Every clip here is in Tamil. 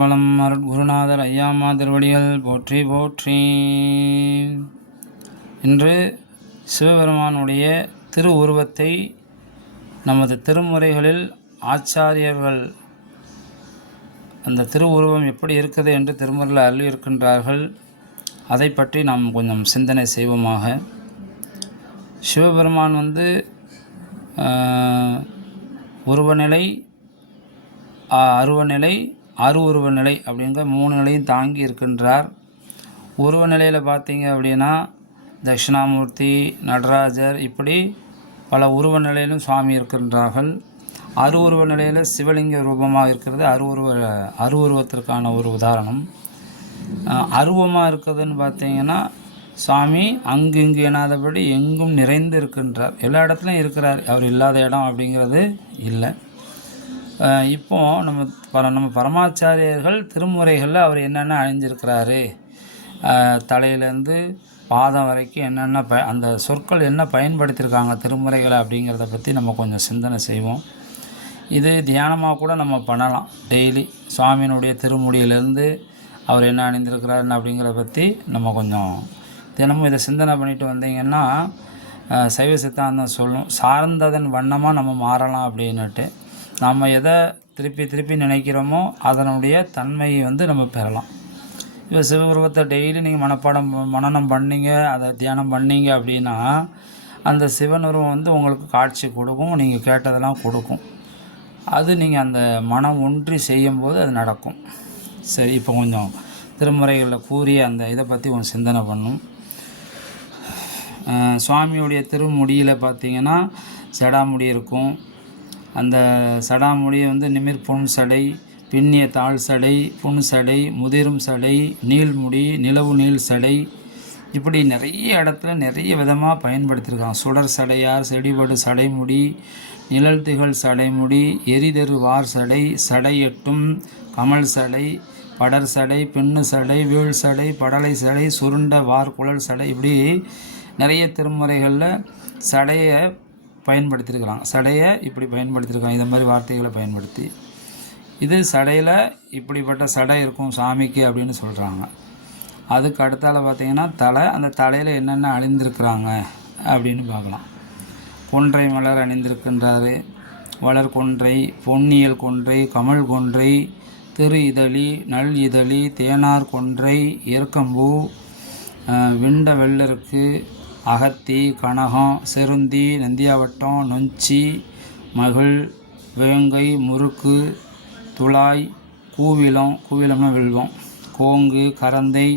வளம் அருட்குருநாதர் ஐயாமா திருவடிகள் போற்றி போற்றி. இன்று சிவபெருமானுடைய திரு உருவத்தை நமது திருமுறைகளில் ஆச்சாரியர்கள் அந்த திரு உருவம் எப்படி இருக்குது என்று திருமுறையில் அருளியிருக்கின்றார்கள். அதை பற்றி நாம் கொஞ்சம் சிந்தனை செய்வோமாக. சிவபெருமான் உருவநிலை, அருவநிலை, அருவுருவ நிலை அப்படிங்கிற 3 நிலையும் தாங்கி இருக்கின்றார். உருவ நிலையில் பார்த்தீங்க அப்படின்னா தட்சிணாமூர்த்தி, நடராஜர், இப்படி பல உருவ நிலையிலும் சுவாமி இருக்கின்றார்கள். அருவுருவ நிலையில் சிவலிங்க ரூபமாக இருக்கிறது அருவுருவத்திற்கான ஒரு உதாரணம். அருவமாக இருக்குதுன்னு பார்த்தீங்கன்னா சுவாமி அங்கு இங்கு எனாதபடி எங்கும் நிறைந்து இருக்கின்றார். எல்லா இடத்துலையும் இருக்கிறார். அவர் இல்லாத இடம் அப்படிங்கிறது இல்லை. இப்போது நம்ம பரமாச்சாரியர்கள் திருமுறைகளில் அவர் என்னென்ன அணிஞ்சிருக்கிறாரு, தலையிலேருந்து பாதம் வரைக்கும் என்னென்ன அந்த சொற்கள் என்ன பயன்படுத்தியிருக்காங்க திருமுறைகளை அப்படிங்கிறத பற்றி நம்ம கொஞ்சம் சிந்தனை செய்வோம். இது தியானமாக கூட நம்ம பண்ணலாம். டெய்லி சுவாமியினுடைய திருமுடியிலேருந்து அவர் என்ன அணிந்திருக்கிறாருன்னு அப்படிங்கிறத பற்றி நம்ம கொஞ்சம் தினமும் இதை சிந்தனை பண்ணிட்டு வந்தீங்கன்னா சைவ சித்தாந்தம் சொல்லும், சார்ந்ததன் வண்ணமாக நம்ம மாறலாம் அப்படின்னுட்டு. நம்ம எதை திருப்பி நினைக்கிறோமோ அதனுடைய தன்மையை நம்ம பெறலாம். இப்போ சிவபுருவத்தை டெய்லி நீங்கள் மனனம் பண்ணிங்க, அதை தியானம் பண்ணிங்க அப்படின்னா அந்த சிவன் உருவம் உங்களுக்கு காட்சி கொடுக்கும், நீங்கள் கேட்டதெல்லாம் கொடுக்கும். அது நீங்கள் அந்த மனம் ஒன்றி செய்யும்போது அது நடக்கும். சரி, இப்போ கொஞ்சம் திருமுறைகளில் கூறிய அந்த இதை பற்றி கொஞ்சம் சிந்தனை பண்ணும். சுவாமியுடைய திருமுடியில் பார்த்திங்கன்னா சடாமுடி இருக்கும். அந்த சடாமுடியை நிமிர் பொன் சடை, பின்னிய தாழ் சடை, புன் சடை, முதிரும் சடை, நீள்முடி, நிலவு நீள் சடை, இப்படி நிறைய இடத்துல நிறைய விதமாக பயன்படுத்தியிருக்காங்க. சுடர் சடையார், செடிபடு சடைமுடி, நிழல் திகழ் சடைமுடி, எரிதரு வார் சடை, சடை எட்டும், கமல் சடை, படர் சடை, பின்னு சடை, வீழ் சடை, படலை சடை, சுருண்ட வார் குழல் சடை, இப்படி நிறைய திருமுறைகளில் சடையை பயன்படுத்தியிருக்கிறாங்க. சடையை இப்படி பயன்படுத்தியிருக்காங்க, இந்த மாதிரி வார்த்தைகளை பயன்படுத்தி. இது சடையில் இப்படிப்பட்ட சடை இருக்கும் சாமிக்கு அப்படின்னு சொல்கிறாங்க. அதுக்கு அடுத்தால பார்த்திங்கன்னா தலை, அந்த தலையில் என்னென்ன அணிந்திருக்கிறாங்க அப்படின்னு பார்க்கலாம். கொன்றை மலர் அணிந்திருக்கின்றார், வளர் கொன்றை, பொன்னியல் கொன்றை, கமல் கொன்றை, திரு இதழி, நல் இதழி, தேனார் கொன்றை, ஏற்கம்பூ, விண்ட வெள்ளருக்கு, அகத்தி, கனகம், செருந்தி, நந்தியாவட்டம், நொஞ்சி, மகள், வேங்கை, முறுக்கு, துளாய், கூவிலம்னா வில்வம், கோங்கு, கரந்தை,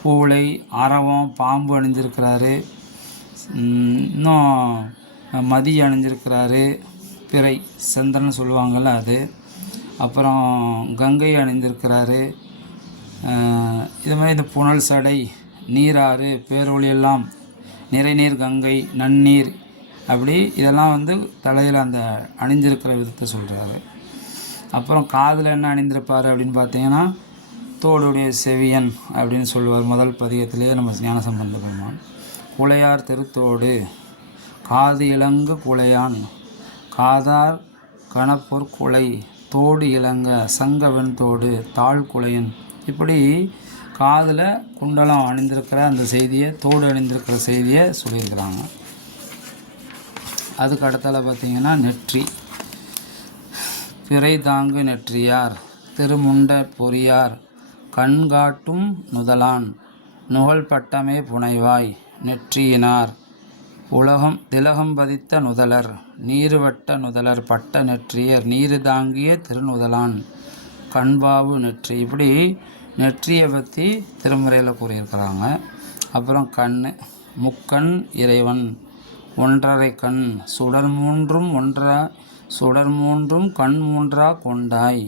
பூளை, அரவம், பாம்பு அணிஞ்சிருக்கிறாரு. இன்னும் மதி அணிஞ்சிருக்கிறாரு, பிறை செந்தன்னு சொல்லுவாங்கள்ல அது. அப்புறம் கங்கை அணிந்திருக்கிறாரு. இது மாதிரி இந்த புனல் சடை, நீராறு, பேரொழியெல்லாம், நிறைநீர் கங்கை, நன்னீர், அப்படி இதெல்லாம் தலையில் அந்த அணிஞ்சிருக்கிற விதத்தை சொல்கிறாரு. அப்புறம் காதில் என்ன அணிந்திருப்பார் அப்படின்னு பார்த்தீங்கன்னா தோடுடைய செவியன் அப்படின்னு சொல்லுவார். முதல் பதிகத்திலேயே நம்ம ஞானசம்பந்த பெருமான். குளையார் திருத்தோடு, காது இலங்கு குளையான், காதார் கணப்பொற் குலை, தோடு இலங்க, சங்கவன் தோடு, தாழ் குளையன், இப்படி காதில் குண்டலம் அணிந்திருக்கிற அந்த செய்தியை, தோடு அணிந்திருக்கிற செய்தியை சொல்லியிருக்கிறாங்க. அதுக்கு அடுத்தால பார்த்திங்கன்னா நெற்றி, பிறை தாங்கு நெற்றியார், திருமுண்ட பொறியார், கண்காட்டும் நுதலான், நுகல் பட்டமே புனைவாய், நெற்றியினார், உலகம் திலகம் பதித்த நுதலர், நீருவட்ட நுதலர், பட்ட நெற்றியர், நீரு தாங்கிய திருநுதலான், கண்பாவு நெற்றி, இப்படி நெற்றியை பற்றி திருமுறையில் கூறியிருக்கிறாங்க. அப்புறம் கண், முக்கண் இறைவன், ஒன்றரை கண், சுடர் மூன்றும் கண் மூன்றா கொண்டாய்,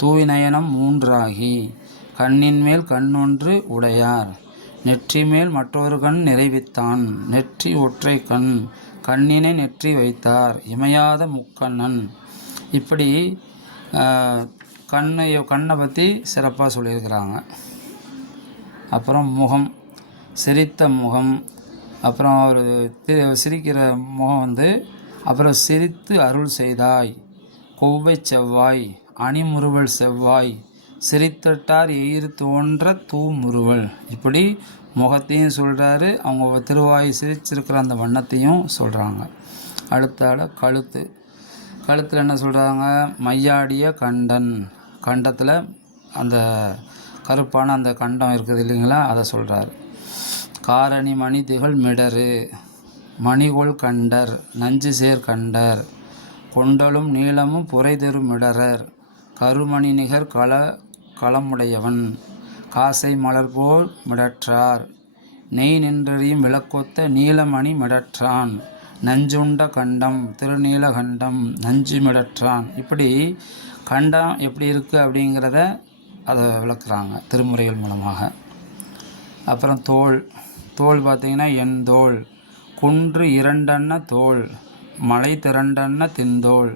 தூய் நயனம் மூன்றாகி, கண்ணின் மேல் கண்ணொன்று உடையார், நெற்றி மேல் மற்றொரு கண் நிறைவித்தான், நெற்றி ஒற்றை கண், கண்ணினை நெற்றி வைத்தார், இமையாத முக்கண்ணன், இப்படி கண்ணை பற்றி சிறப்பாக சொல்லியிருக்கிறாங்க. அப்புறம் முகம், சிரித்த முகம், அப்புறம் ஒரு சிரிக்கிற முகம் அப்புறம் சிரித்து அருள் செய்தாய், கொவ்வை செவ்வாய், அணிமுறுவல் செவ்வாய், சிரித்தட்டார் எயிறு தோன்ற தூமுறுவல். இப்படி முகத்தையும் சொல்கிறாரு, அவங்க திருவாய் சிரிச்சிருக்கிற அந்த வண்ணத்தையும் சொல்கிறாங்க. அடுத்தால கழுத்து. கழுத்தில் என்ன சொல்கிறாங்க? மையாடிய கண்டன். கண்டத்தில் அந்த கருப்பான அந்த கண்டம் இருக்குது இல்லைங்களா, அதை சொல்கிறார். காரணி மணி திகழ் மிடரு. மணிகொள் கண்டர் நஞ்சு சேர் கண்டர். கொண்டலும் நீளமும் புரைதெரு மிடரர். கருமணி நிகர் களமுடையவன். காசை மலர் போல் மிடற்றார். நெய் நின்றறியும் விளக்கொத்த நீலமணி மிடற்றான். நஞ்சுண்ட கண்டம் திருநீலகண்டம் நஞ்சு மிடற்றான். இப்படி கண்டம் எப்படி இருக்குது அப்படிங்கிறத அதை விளக்குறாங்க திருமுறைகள் மூலமாக. அப்புறம் தோல். தோல் பார்த்திங்கன்னா என் தோல். குன்று இரண்டன்ன தோல். மலை திரண்டன்ன தின்தோல்.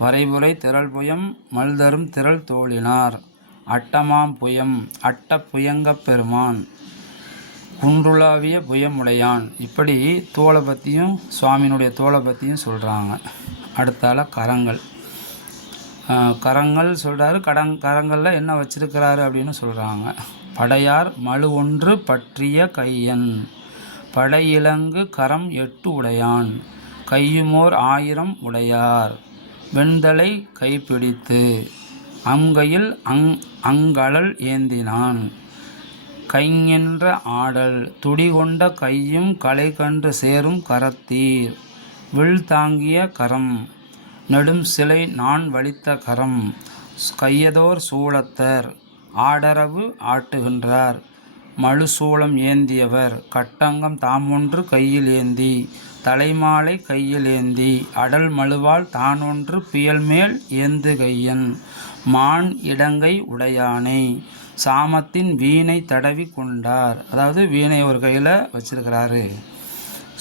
வரைபுரை திரள் புயம் மல்தரும் திரள் தோழினார். அட்டமாம் புயம் அட்ட புயங்கப் பெருமான். குன்றுலாவிய புயமுடையான். இப்படி தோலை பற்றியும் சுவாமியினுடைய தோலை பற்றியும் சொல்கிறாங்க. அடுத்தால கரங்கள். கரங்கள் சொல்கிறாரு. கரங்களில் என்ன வச்சிருக்கிறாரு அப்படின்னு சொல்கிறாங்க. படையார் மழு ஒன்று பற்றிய கையன். படையிலங்கு கரம் 8 உடையான். கையுமோர் 1000 உடையார். வெண்தலை கைப்பிடித்து அங்கையில் அங்கழல் ஏந்தினான். கைஞென்ற ஆடல் துடிகொண்ட கையும் கலை கன்று சேரும் கரத்தீர். வில் தாங்கிய கரம் நெடும் சிலை நான் வலித்த கரம். கையதோர் சூலத்தர் ஆடரவு ஆட்டுகின்றார். மழுசூலம் ஏந்தியவர் கட்டங்கம் தாமொன்று கையில் ஏந்தி. தலைமாலை கையில் ஏந்தி அடல் மழுவால் தானொன்று பியல்மேல் ஏந்து கையன். மான் இடங்கை உடையானை சாமத்தின் வீணை தடவி கொண்டார். அதாவது வீணை ஒரு கையில் வச்சிருக்கிறாரு.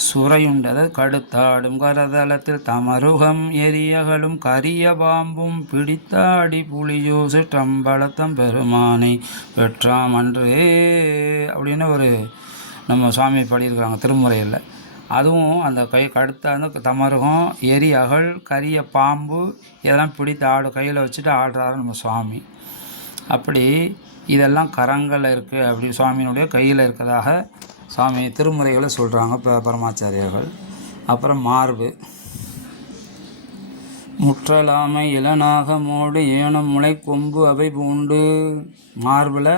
சுரையுண்டது கடுத்தாடும் கரதளத்தில் தமருகம் எரியகளும் கரிய பாம்பும் பிடித்தாடி புலியோ சிற்றம்பலத்தம் பெருமானை பெற்றாம் அன்றே அப்படின்னு ஒரு நம்ம சுவாமி பாடியிருக்கிறாங்க திருமுறையில். அதுவும் அந்த கடுத்த அந்த தமருகம் எரி அகல் கரிய பாம்பு இதெல்லாம் பிடித்து கையில் வச்சுட்டு ஆடுறாரு நம்ம சுவாமி. அப்படி இதெல்லாம் கரங்களில் இருக்குது அப்படி சுவாமியினுடைய கையில் இருக்கிறதாக சுவாமி திருமுறைகளை சொல்கிறாங்க பரமாச்சாரியர்கள். அப்புறம் மார்பு. முற்றலாமை இளநாகமோடு ஏனம் முளை கொம்பு அவை பூண்டு. மார்பில்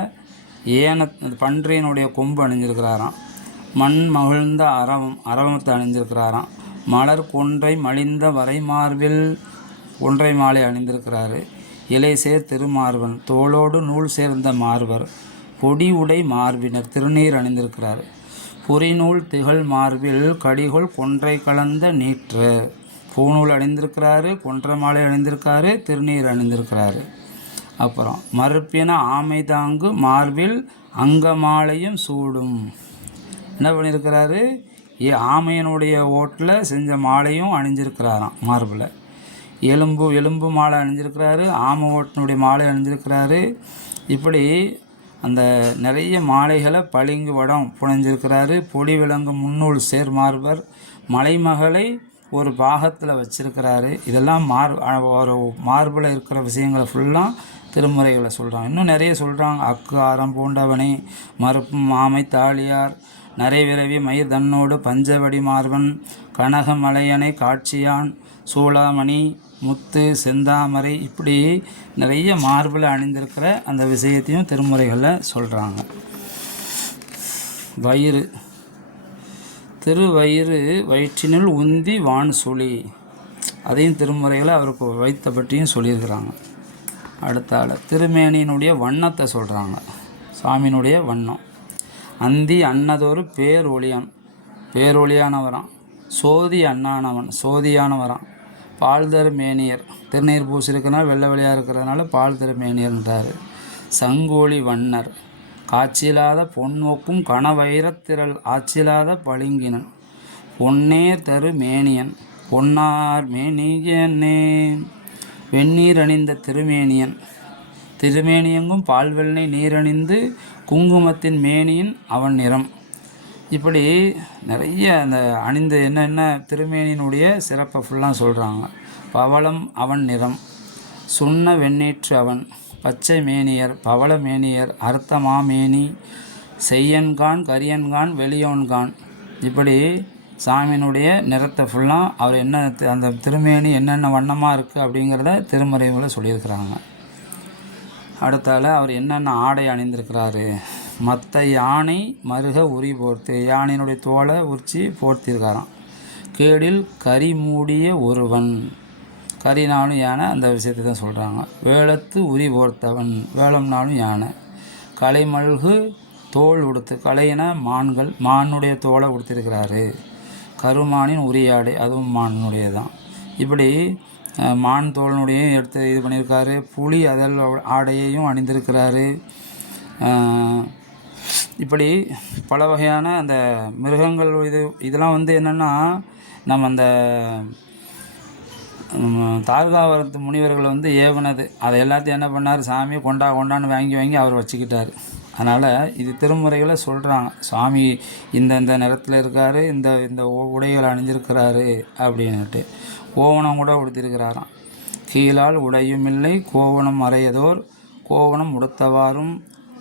பன்றியினுடைய கொம்பு அணிஞ்சிருக்கிறாராம். மண் மகிழ்ந்த அரவத்தை அணிஞ்சிருக்கிறாராம். மலர் கொன்றை மலிந்த வரை மார்பில் கொன்றை மாலை அணிந்திருக்கிறாரு. இலை சேர் திருமார்பன் தோளோடு நூல் சேர்ந்த மார்பர். பொடி உடை மார்பினர் திருநீர் அணிந்திருக்கிறார். பொறிநூல் திகழ் மார்பில் கடிகொள் கொன்றை கலந்த நீற்று. பூநூல் அணிந்திருக்கிறாரு, கொன்றை மாலை அணிந்திருக்காரு, திருநீர் அணிந்திருக்கிறாரு. அப்புறம் மறுப்பின ஆமை தாங்கு மார்பில் அங்க மாலையும் சூடும். என்ன பண்ணியிருக்கிறாரு? ஆமையனுடைய ஓட்டில் செஞ்ச மாலையும் அணிஞ்சிருக்கிறாராம் மார்பில். எலும்பு மாலை அணிஞ்சிருக்கிறாரு, ஆமை ஓட்டினுடைய மாலை அணிஞ்சிருக்கிறாரு. இப்படி அந்த நிறைய மாலைகளை பளிங்கு வடம் புனைஞ்சிருக்கிறாரு. பொடி விலங்கு முன்னூல் சேர் மார்பர். மலைமகளை ஒரு பாகத்தில் வச்சிருக்கிறாரு. இதெல்லாம் ஒரு மார்பில் இருக்கிற விஷயங்களை ஃபுல்லாக திருமுறைகளை சொல்கிறாங்க. இன்னும் நிறைய சொல்கிறாங்க. அக்கு ஆரம் பூண்டவனை மறுப்பும் ஆமை தாளியார். நரைவிரவி மயிர் தன்னோடு பஞ்சவடி மார்பன். கனக மலையனை காட்சியான் சூளாமணி முத்து செந்தாமரை. இப்படி நிறைய மார்பில் அணிந்திருக்கிற அந்த விஷயத்தையும் திருமுறைகளில் சொல்கிறாங்க. வயிறு. திருவயிறு வயிற்றினுள் உந்தி வான் சுழி. அதையும் திருமுறைகளை அவருக்கு வைத்த பற்றியும் சொல்லியிருக்கிறாங்க. அடுத்தால திருமேனியினுடைய வண்ணத்தை சொல்கிறாங்க. சாமியினுடைய வண்ணம். அந்தி அன்னதொரு பேரொளியானவரான். சோதி அண்ணானவன் சோதியானவரான். பால் தரு மேனியர் திருநீர் பூசிருக்கிறனால வெள்ளை வெளியாக இருக்கிறதுனால பால் தரு மேனியர்ன்றார். சங்கோழி வண்ணர். காட்சியில்லாத பொன்னோக்கும் கனவைரத்திரள் ஆட்சியில்லாத பளிங்கினன். பொன்னேர் தரு மேனியன் பொன்னார் மேனியனே. வெந்நீர் அணிந்த திருமேனியன். திருமேனியெங்கும் பால் வெள்ளை நீரணிந்து குங்குமத்தின் மேனியின் அவன் நிறம். இப்படி நிறைய அந்த அணிந்த என்னென்ன திருமேனியினுடைய சிறப்பை ஃபுல்லாக சொல்கிறாங்க. பவளம் அவன் நிறம். சுண்ண வெண்ணீற்று அவன். பச்சை மேனியர் பவள மேனியர் அர்த்தமாமேனி செய்யன்கான் கரியன்கான் வெளியோன்கான். இப்படி சாமியினுடைய நிறத்தை ஃபுல்லாக அவர் என்ன அந்த திருமேனி என்னென்ன வண்ணமாக இருக்குது அப்படிங்கிறத திருமறைகளை சொல்லியிருக்கிறாங்க. அடுத்தால அவர் என்னென்ன ஆடை அணிந்திருக்கிறாரு. மற்ற யானை மருக உரி போர்த்து, யானையினுடைய தோலை உரிச்சி போர்த்திருக்காராம். கேடில் கரி மூடிய ஒருவன், கரினாலும் யானை, அந்த விஷயத்தை தான் சொல்கிறாங்க. வேளத்து உரி போர்த்தவன், வேளம்னாலும் யானை. கலைமல்கு தோல் உடுத்து, கலையின மான்கள், மானுடைய தோலை உடுத்திருக்கிறாரு. கருமானின் உரியாடை, அதுவும் மானுடைய தான். இப்படி மான் தோலனுடையும் எடுத்து இது பண்ணியிருக்காரு. புலி அதல் ஆடையையும் அணிந்திருக்கிறாரு. இப்படி பல வகையான அந்த மிருகங்கள் இதெல்லாம் என்னென்னா நம்ம அந்த தார்காவரத்து முனிவர்கள் ஏவனது, அதை எல்லாத்தையும் என்ன பண்ணார், சாமியை கொண்டான்னு வாங்கி அவர் வச்சுக்கிட்டார். அதனால் இது திருமுறைகளை சொல்கிறாங்க. சாமி இந்த நிறத்தில் இருக்கார், இந்த உடைகளை அணிஞ்சிருக்கிறாரு அப்படின்ட்டு. கோவணம் கூட உடுத்திருக்கிறாராம். கீழால் உடையுமில்லை கோவணம் அறையதோர், கோவணம் உடுத்தவாறும்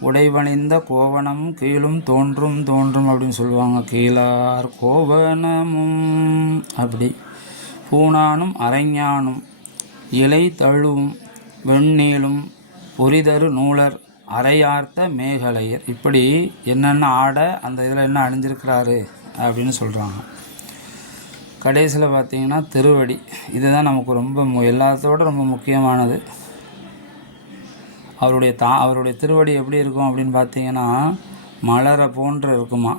உடைவணிந்த கோவணமும் கீழும் தோன்றும் அப்படின்னு சொல்லுவாங்க. கீழார் கோவணமும் அப்படி. பூணானும் அரைஞானும் இலை தழுவும் வெண்ணீளும் பொரிதரு நூலர் அரையார்த்த மேகலையர். இப்படி என்னென்ன ஆடை அந்த இதில் என்ன அணிஞ்சிருக்கிறாரு அப்படின்னு சொல்கிறாங்க. கடைசியில் பார்த்திங்கன்னா திருவடி. இதுதான் நமக்கு ரொம்ப எல்லாத்தோட ரொம்ப முக்கியமானது. அவருடைய திருவடி எப்படி இருக்கும் அப்படின்னு பார்த்திங்கன்னா மலரை போன்று இருக்குமா,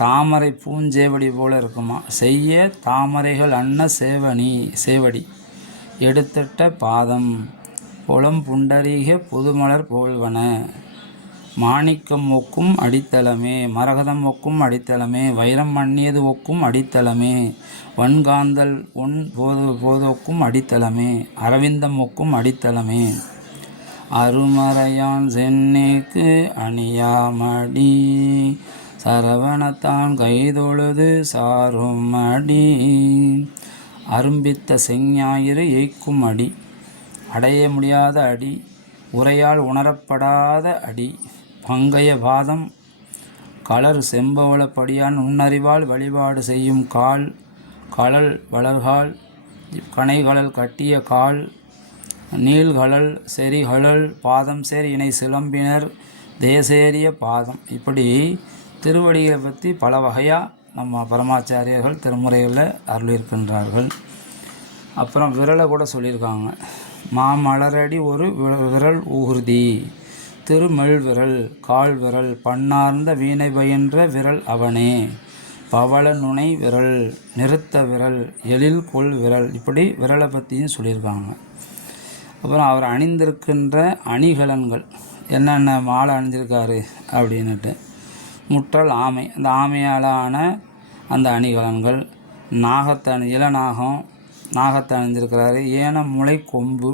தாமரை பூஞ்சேவடி போல் இருக்குமா. செய்ய தாமரைகள் அன்ன சேவடி எடுத்திட்ட பாதம் புலம் புண்டரீக புதுமலர் போல்வன. மாணிக்கம் ஒக்கும் அடித்தளமே, மரகதம் ஒக்கும் அடித்தளமே, வைரம் மண்ணியது ஒக்கும் அடித்தளமே, வன்காந்தல் போதொக்கும் அடித்தளமே, அரவிந்தம் ஒக்கும் அடித்தளமே. அருமறையான் சென்னைக்கு அணியாமடி சரவணத்தான் கைதொழுது சாரும் அடி. அரும்பித்த செஞ்ஞாயிறு ஏய்க்கும் அடி, அடைய முடியாத அடி, உரையால் உணரப்படாத அடி. பங்கைய பாதம் கலர் செம்பவளப்படியான் நுண்ணறிவால் வழிபாடு செய்யும் கால், கழல் வளர்கால், கனைகழல் கட்டிய கால், நீள்கழல் செறிகழல் பாதம் சேர் இணை சிலம்பினர் தேசேரிய பாதம். இப்படி திருவடியை பற்றி பல வகையாக நம்ம பரமாச்சாரியர்கள் திருமுறைகளில் அருளியிருக்கின்றார்கள். அப்புறம் விரலை கூட சொல்லியிருக்காங்க. மாமலரடி ஒரு விரல் ஊர்தி, திருமெல் விரல் கால் விரல், பண்ணார்ந்த வீணை பயின்ற விரல் அவனே, பவள நுனை விரல் நிறுத்த விரல் எழில் கொள் விரல். இப்படி விரலை பற்றியும் சொல்லியிருக்காங்க. அப்புறம் அவர் அணிந்திருக்கின்ற அணிகலன்கள் என்னென்ன மாலை அணிஞ்சிருக்காரு அப்படின்னுட்டு. முற்றல் ஆமை, அந்த ஆமையால் ஆன அந்த அணிகலன்கள். நாகத்தை நாகத்தை அணிஞ்சிருக்கிறாரு. ஏன முளை கொம்பு,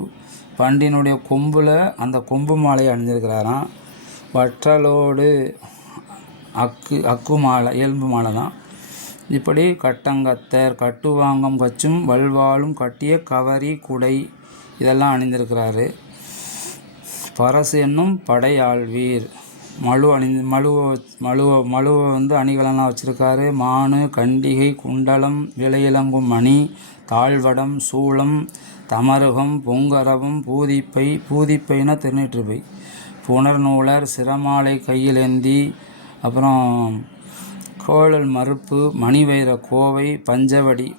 பண்டினுடைய கொம்பில் அந்த கொம்பு மாலையை அணிஞ்சிருக்கிறாராம். வற்றலோடு அக்கு மாலை, எலும்பு மாலை தான். இப்படி கட்டங்கத்தர் கட்டுவாங்கம் கச்சும் வல்வாலும் கட்டிய கவரி குடை இதெல்லாம் அணிந்திருக்கிறாரு. பரசு என்னும் படையாழ்வீர், மழுவை அணிகலனாக வச்சுருக்காரு. மானு கண்டிகை குண்டலம் விலையிலங்கும் மணி தாழ்வடம் சூளம் தமருகம் பொங்கரவும் பூதிப்பைனா திருநீற்றுப்பை, புனர்நூலர் சிரமாலை கையிலேந்தி, அப்புறம் கோழல் மறுப்பு மணிவைர கோவை பஞ்சவடி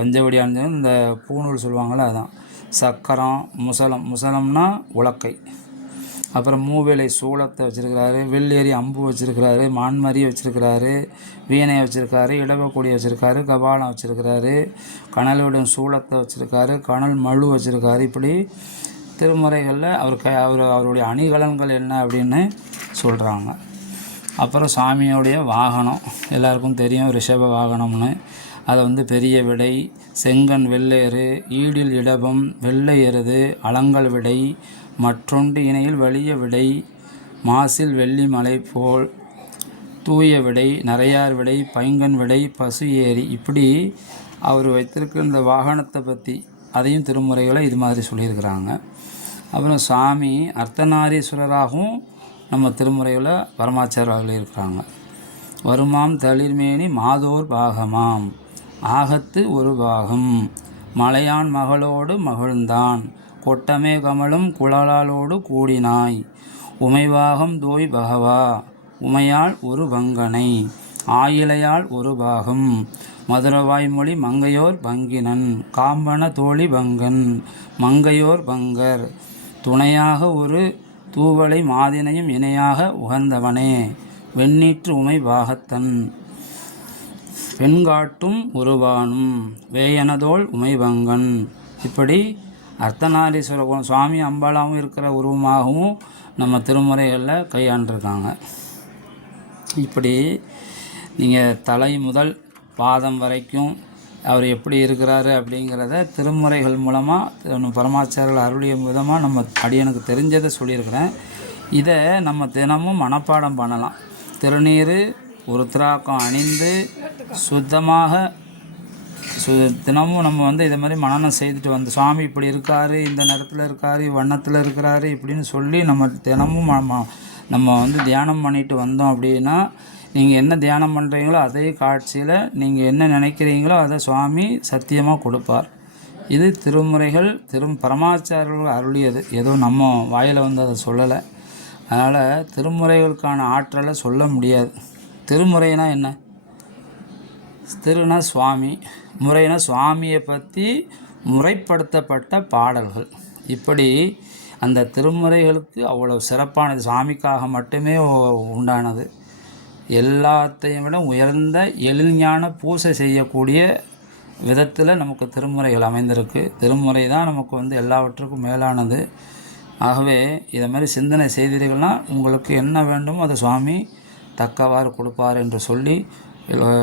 அணிஞ்சது இந்த பூநூல் சொல்லுவாங்கள்ல அதான். சக்கரம் முசலம்னா உலக்கை. அப்புறம் மூவேலை சூளத்தை வச்சுருக்கிறாரு. வெள்ளேரி அம்பு வச்சுருக்கிறாரு. மான்மரியை வச்சுருக்கிறாரு. வீணையை வச்சுருக்காரு. இடவக்கூடிய வச்சுருக்காரு. கபாலம் வச்சுருக்கிறாரு. கனல் விடும் சூளத்தை வச்சுருக்காரு. கனல் மழு வச்சுருக்காரு. இப்படி திருமுறைகளில் அவருடைய அணிகலன்கள் என்ன அப்படின்னு சொல்கிறாங்க. அப்புறம் சாமியோடைய வாகனம் எல்லாருக்கும் தெரியும், ரிஷப வாகனம்னு. அதை பெரிய விடை, செங்கன் வெள்ளேறு, ஈடில் இடபம், வெள்ளை எருது, அலங்கல் விடை, மற்றொன்று இணையில் வலிய விடை, மாசில் வெள்ளி மலை போல் தூய விடை, நரையார் விடை, பைங்கன் விடை, பசு ஏரி. இப்படி அவர் வைத்திருக்க இந்த வாகனத்தை பற்றி அதையும் திருமுறைகளை இது மாதிரி சொல்லியிருக்கிறாங்க. அப்புறம் சுவாமி அர்த்தநாரீஸ்வரராகவும் நம்ம திருமுறையில் பரமாச்சாரியர்கள் இருக்கிறாங்க. வருமாம் தளிர்மேனி மாதோர் பாகமாம் ஆகத்து ஒரு பாகம் மலையான் மகளோடு மகிழ்ந்தான் கொட்டமே கமலும் குழலாலோடு கூடினாய் உமைவாகம் தோய் பகவா உமையால் ஒரு பங்கனை ஆயிலையால் ஒரு பாகம் மதுரவாய்மொழி மங்கையோர் பங்கினன் காம்பன தோழி பங்கன் மங்கையோர் பங்கர் துணையாக ஒரு தூவலை மாதினையும் இணையாக உகந்தவனே வெண்ணீற்று உமை பாகத்தன் பெண்காட்டும் உருவானும் வேயனதோள் உமைபங்கன். இப்படி அர்த்தநாரீஸ்வர சுவாமி அம்பாலாகவும் இருக்கிற உருவமாகவும் நம்ம திருமுறைகளில் கையாண்டிருக்காங்க. இப்படி நீங்கள் தலை முதல் பாதம் வரைக்கும் அவர் எப்படி இருக்கிறாரு அப்படிங்கிறத திருமுறைகள் மூலமாக பரமாச்சாரியர்கள் அருளிய விதமாக நம்ம அடியனுக்கு தெரிஞ்சதை சொல்லியிருக்கிறேன். இதை நம்ம தினமும் மனப்பாடம் பண்ணலாம். திருநீர் உருத்திராக்கம் அணிந்து சுத்தமாக தினமும் நம்ம இதை மாதிரி மனனம் செய்துட்டு வந்து சுவாமி இப்படி இருக்கார், இந்த நேரத்தில் இருக்கார், வண்ணத்தில் இருக்கிறாரு இப்படின்னு சொல்லி நம்ம தினமும் நம்ம தியானம் பண்ணிட்டு வந்தோம் அப்படின்னா நீங்கள் என்ன தியானம் பண்ணுறீங்களோ அதே காட்சியில் நீங்கள் என்ன நினைக்கிறீங்களோ அதை சுவாமி சத்தியமாக கொடுப்பார். இது திருமுறைகள் பரமாச்சாரியர்கள் அருளியது, ஏதோ நம்ம வாயில் அதை சொல்லலை. அதனால் திருமுறைகளுக்கான ஆற்றலை சொல்ல முடியாது. திருமுறைனா என்ன? திருனா சுவாமி, முறைனா சுவாமியை பற்றி முறைப்படுத்தப்பட்ட பாடல்கள். இப்படி அந்த திருமுறைகளுக்கு அவ்வளோ சிறப்பானது, சுவாமிக்காக மட்டுமே உண்டானது. எல்லாத்தையும் விட உயர்ந்த எழில்ஞான பூசை செய்யக்கூடிய விதத்தில் நமக்கு திருமுறைகள் அமைந்திருக்கு. திருமுறை தான் நமக்கு எல்லாவற்றுக்கும் மேலானது. ஆகவே இதை மாதிரி சிந்தனை செய்தீர்கள்னா உங்களுக்கு என்ன வேண்டுமோ அதை சுவாமி தக்கவாறு கொடுப்பார் என்று சொல்லி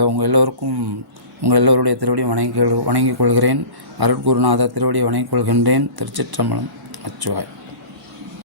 உங்கள் எல்லோருடைய திருவடியை வணங்கிக் கொள்கிறேன். அருட்குருநாதர் திருவடியை வணங்கிக் கொள்கின்றேன். திருச்சிற்றம்பலம். அச்சுவாய்.